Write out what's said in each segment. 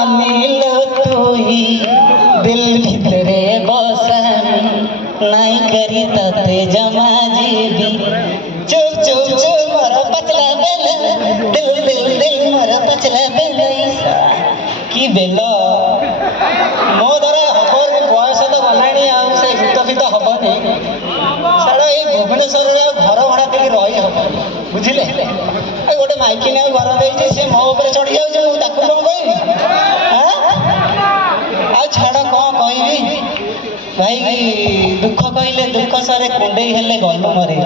अनिल तू ही दिल भितरे बसन नहीं करी तते जमा जीबी चुप चुप चुप मोर पचला बेल दिल दिल दिल मोर पचला बेल कि बेल मो धरे हबर बयस तो गलाणी आ से गीत फीत हबनी साड़ा ये भुवनेश्वर घर भड़ा देख रही हम बुझिले गोटे माइकी ना घर देती सी मो ऊपर चढ़ी जाऊँ मुझे कौन कहबी आ छाड़ कौन कहबी भाई दुख कहले दुख सरे कुंडे हेले गल मरे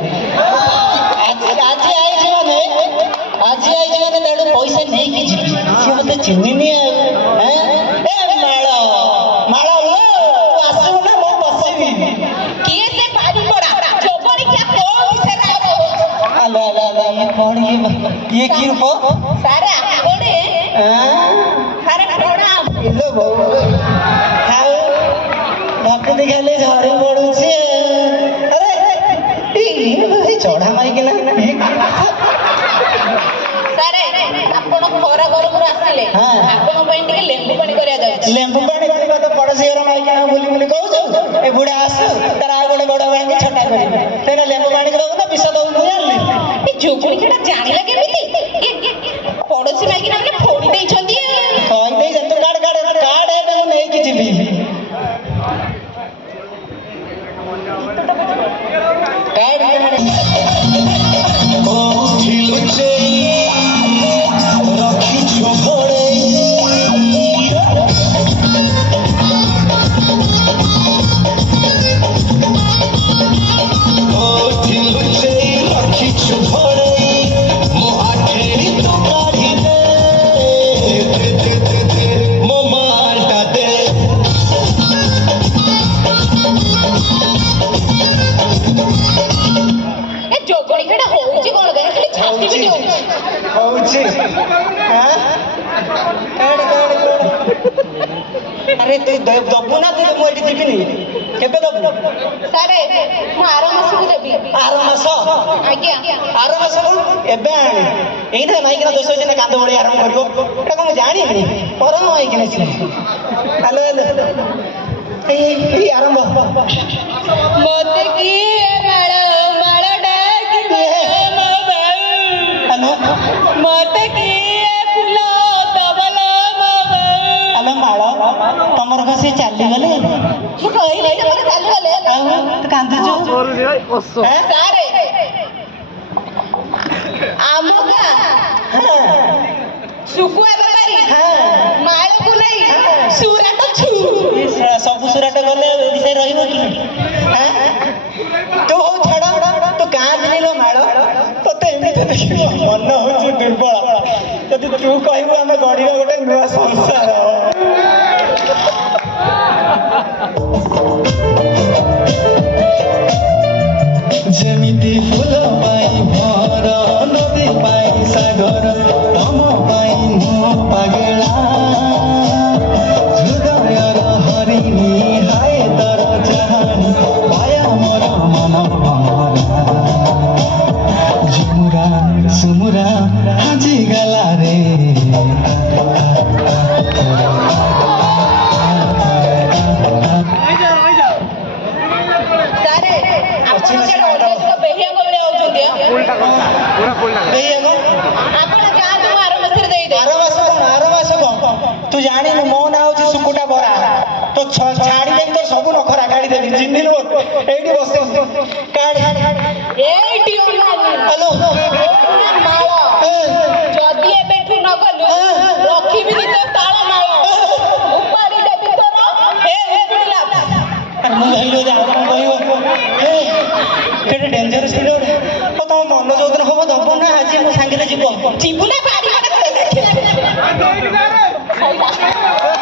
आज आई मैंने तेणु पैसा नहीं कि जी सी मत चिन्हनी माल आसू ना मु बसबी किए से भारी पड़ा जोबड़ी क्या कौन से अला अला अला ये कौन ये की रूप सारा कोड़े सारा कोड़ा लो बहु खाओ भक्त दिखाले झरे पड़ुଛି अरे ई चढ़ा माइक ना सारे आपण खरा घर पर आसिले आपण पई टिके लेंबू पानी करिया जाय लेंबू पानी करबा तो पड़ोसी घर माइक ना बोली बोली कहू ए बुढ़ा आसु तारा गोटे बड़ भाई के छटा करी तेरा लेंबू पानी दो ना पिसा दो तू जानली ए जोगुणी केटा जानिला केमिति पड़ोसी माइक ना फोड़ी देई छंदी कहि देई जत कार्ड एटा को नहीं कि जीबी अरे तू दबु ना तू मुझे जीविनी केबे दबु सारे मु आरो मास को देबी आरो मास आज्ञा आरो मास को एबे आनी एई ना माइक ना दोष होजे कांद बळी आरंभ करियो एटा को जानि नी पर माइक ना छी हेलो हेलो ए आरंभ मते की माळ डाकी मो बाऊ हेलो मते की तमर कसे चली गले मु कहले तमर चली गले आ त कांदजो सारे आमका सुकुआ बेपारी माळ को नहीं सुराट छु सब सुराट गले विषय रहिबो कि तू हो छाड़ तो कांदनी लो माळ तते एमिते देखिबो मन होची दुर्बल जदि तू कहबो हमें गड़ीबा गोटे नुआ संसार जेमिति फूल पाई भर नदी पाई सागर तम पाई मो पागेला हृदयर हरिणी हाय तर चाहनी पाया मोर मन भरा झुमुरा सुमुरा हाजी गला रे तू जानी मो ना हूँ सुकुटा बरा तो छाड़ी देवी तो सब नखरा काढ़ी देवी जिन्नी एठी बसे हेलो जदि एबेठू न गलु रखिबि नि तो ताला माळ उपाड़ी देबी तोर ए उपुड़िला मु हेलो जा कहियो ए केटे डेंजरस रे तो मन जो दिन हम दबो ना आज मो संगे जीवो जीवु ना